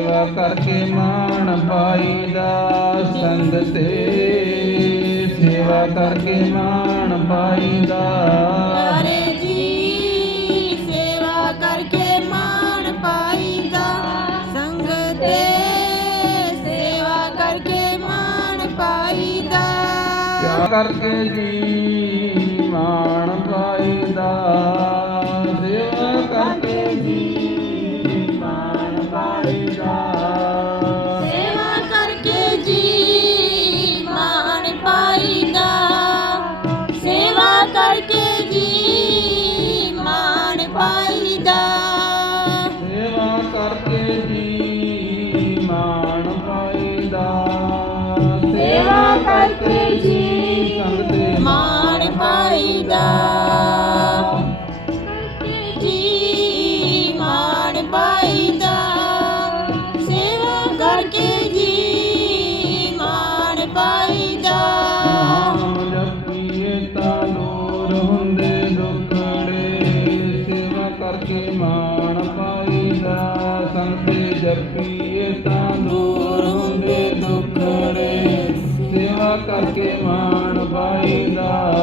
ਸੇਵਾ ਕਰਕੇ ਮਾਣ ਪਾਈਦਾ ਸੰਗ ਤੇ। ਸੇਵਾ ਕਰਕੇ ਮਾਣ ਪਾਈਦਾ। ਜੀ ਸੇਵਾ ਕਰਕੇ ਮਾਣ ਪਾਈਦਾ ਸੰਗ ਤੇ। ਸੇਵਾ ਕਰਕੇ ਮਾਣ ਪਾਈਦਾ। ਕਰਕੇ ਜੀ ਮਾਣ ਪਾਈਦਾ। ਹੁੰਦੇ ਦੁਖੜੇ ਸੇਵਾ ਕਰਕੇ ਮਾਣ ਪਾਈਦਾ। ਦਾ ਜਪੀਏ ਤਾਂ ਦੂਰ ਹੁੰਦੇ ਦੁਖੜੇ, ਸੇਵਾ ਕਰਕੇ ਮਾਣ ਪਾਈਦਾ।